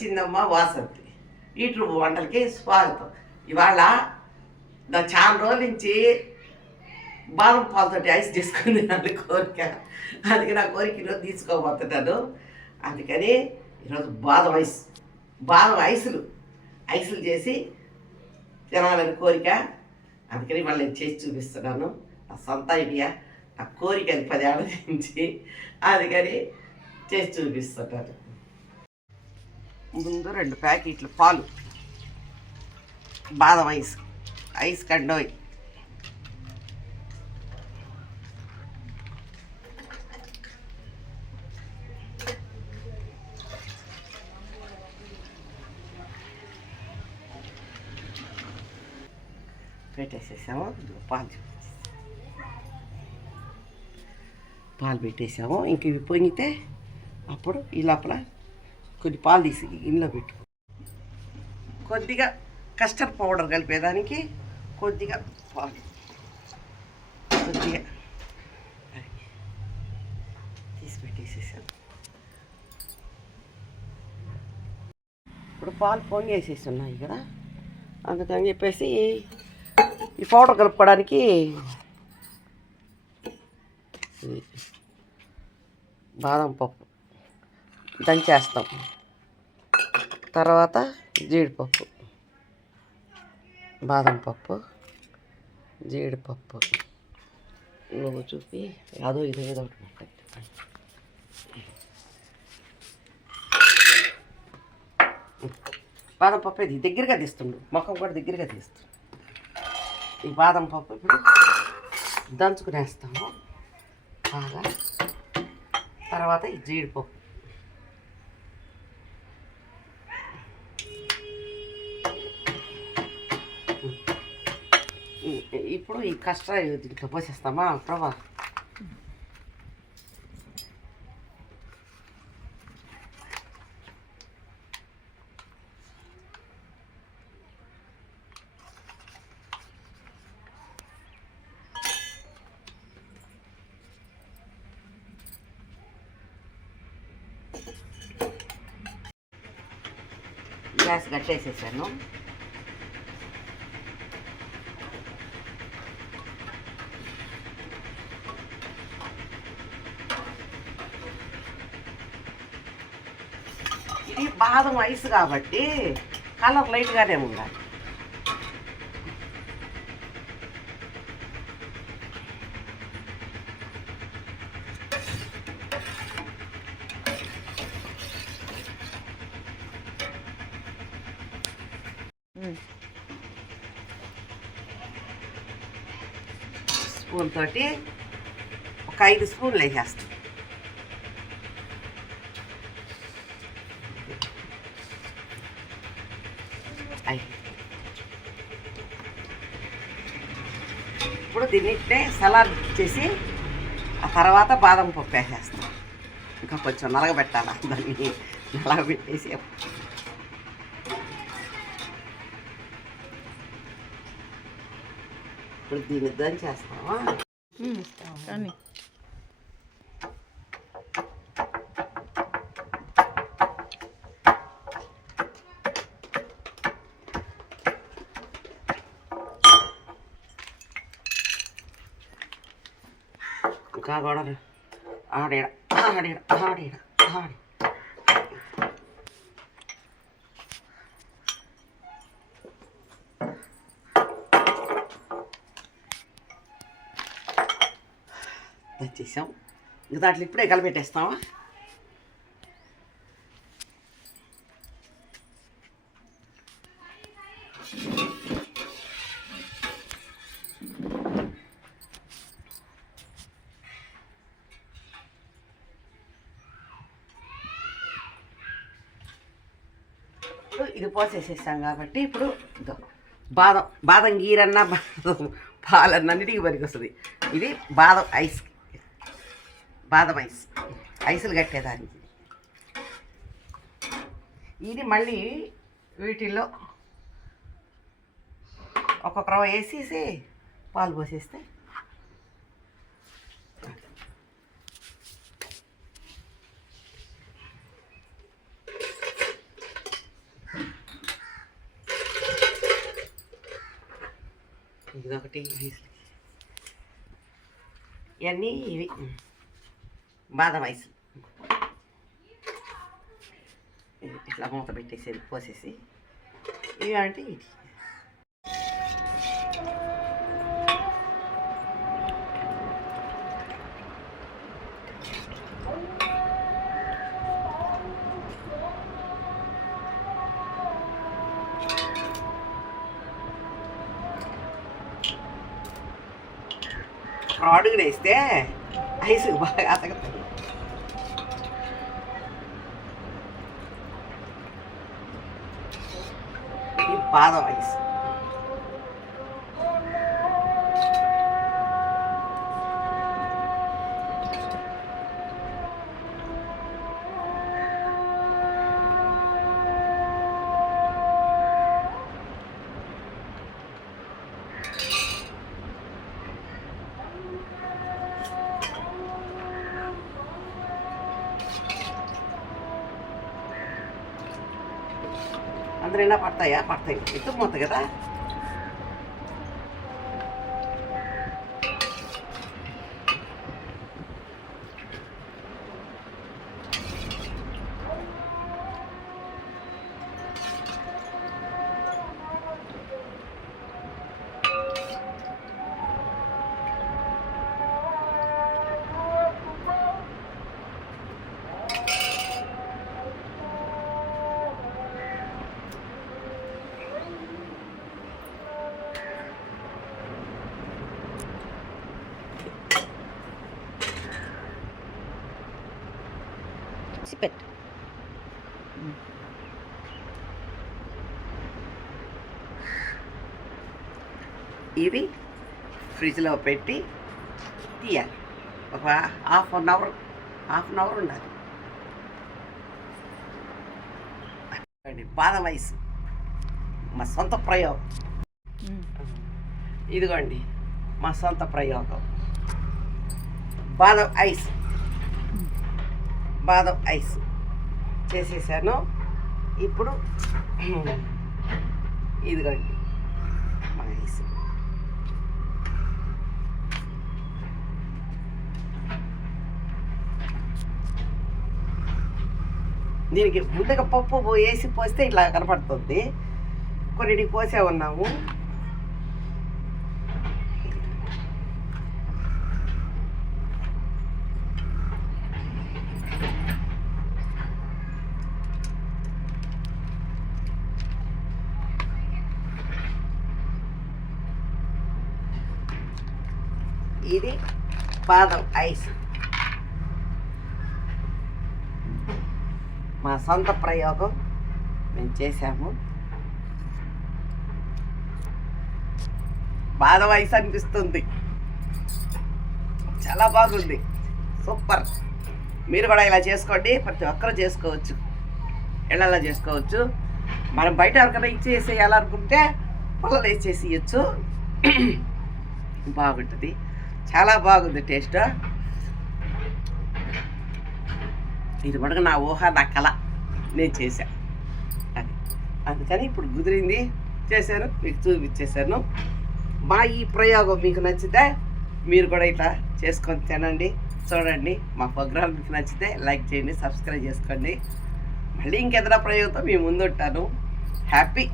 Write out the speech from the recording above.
వచ్చిందమ్మా వాసంతి యూట్యూబ్ వంటలకి స్వాగతం. ఇవాళ నా చాలా రోజుల నుంచి బాదం పాలతోటి ఐస్ చేసుకుంది నా కోరిక. అందుకే నా కోరిక ఈరోజు తీసుకోబోతున్నాను. అందుకని ఈరోజు బాదం ఐసులు చేసి తినాలని కోరిక. అందుకని మళ్ళీ నేను చేసి చూపిస్తున్నాను. నా సొంత ఐడియా, నా కోరిక అది 10 ఏళ్ళ నుంచి. అందుకని చేసి చూపిస్తున్నాను. ముందు 2 ప్యాకెట్లు పాలు, బాదం ఐస్ కండోయ్, పెట్టేసేసాము. పాలు పెట్టేసాము. ఇంక ఇవి పొంగితే అప్పుడు ఈ లోపల కొన్ని పాలు తీసి ఇంట్లో పెట్టు. కొద్దిగా కస్టర్డ్ పౌడర్ కలిపేదానికి కొద్దిగా పాలు, కొద్దిగా తీసి పెట్టేసేసాను. ఇప్పుడు పాలు పొంగేసేసి ఉన్నాయి కదా, అందుకని చెప్పేసి ఈ పౌడర్ కలుపుకోవడానికి బాదం పప్పు దంచేస్తాం. తర్వాత జీడిపప్పు, బాదం పప్పు, జీడిపప్పు నువ్వు చూపి అదో ఇదో ఏదో ఒకటి. బాదం పప్పు ఇది దగ్గరగా తీస్తుండు, మొక్కం కూడా దగ్గరగా తీస్తుంది. ఈ బాదం పప్పు ఇప్పుడు దంచుకునేస్తాము బాగా. తర్వాత ఈ జీడిపప్పు, ఇప్పుడు ఈ కష్టాలు దీంట్లో పోసేస్తామా ప్రభా. గ్యాస్ కట్టేసేసాను. ఇది బాదం ఐస్ కాబట్టి కలర్ లైట్గానే ఉండాలి. స్పూన్ తోటి ఒక 5 స్పూన్లు వేసేస్తాం. ఇప్పుడు దీన్నింటే సలాడ్ చేసి ఆ తర్వాత బాదం పప్పు వేసేస్తాం. ఇంకా కొంచెం నలగబెట్టాలి, దాన్ని నలగబెట్టేసి ఇప్పుడు దీన్ని దంచేస్తావా కానీ. ఇంకా కూడా ఆడేడ ఆడేడ ఆడేడ ఆడి తెచ్చేసాం. ఇంకా దాంట్లో ఇప్పుడే కలిపెట్టేస్తావా. ఇది పోసేసేసాం కాబట్టి ఇప్పుడు బాదం గీరన్నా పాలన్నా అన్నిటికీ పనికి వస్తుంది. ఇది బాదం ఐసులు కట్టేదానికి. ఇది మళ్ళీ వీటిల్లో ఒక్కొక్క రవ్వ వేసేసి పాలు పోసేస్తే ఇదొకటి ఇవన్నీ ఇవి బాదం ఐస్ ఇట్లా మూత పెట్టేసేది పోసేసి ఇవి అంటే ఇది అడుగులు వేస్తే ఐస్ బాగా అతగుతుంది. ఇది బాదం ఐస్. అందరైనా పడతాయా? పడతాయి. ఎత్తు మూత కదా. పెట్టు. ఇవి ఫ్రిడ్జ్లో పెట్టి తీయాలి. ఒక హాఫ్ అన్ అవర్ ఉండాలి. బాదం ఐస్ మా సొంత ప్రయోగం. ఇదిగోండి మా సొంత ప్రయోగం బాదం ఐస్. బాదం ఐస్ చేసేసాను. ఇప్పుడు ఇదిగోండి మా ఐస్. దీనికి ముందుగా పప్పు వేసి పోస్తే ఇట్లా కనపడుతుంది. కొన్నిటికి పోసే ఉన్నాము. ఇది బాదం ఐస్ మా సొంత ప్రయోగం మేము చేసాము. బాదం ఐస్ అనిపిస్తుంది. చాలా బాగుంది. సూపర్. మీరు కూడా ఇలా చేసుకోండి. ప్రతి ఒక్కరూ చేసుకోవచ్చు. ఇళ్ళలా చేసుకోవచ్చు. మనం బయట ఎవరికైనా ఇచ్చేసేయాలనుకుంటే పొలాలు వేసేసి ఇవ్వచ్చు. బాగుంటుంది. చాలా బాగుంది టేస్ట్. ఇది మటుకు నా ఊహ, నా కళ. నేను చేశాను అది. అందుకని ఇప్పుడు కుదిరింది, చేశాను, మీకు చూపించేశాను. మా ఈ ప్రయోగం మీకు నచ్చితే మీరు కూడా ఇట్లా చేసుకొని తినండి, చూడండి. మా ప్రోగ్రాం మీకు నచ్చితే లైక్ చేయండి, సబ్స్క్రైబ్ చేసుకోండి. మళ్ళీ ఇంకేదైనా ప్రయోగంతో మీ ముందు ఉంటాను. హ్యాపీ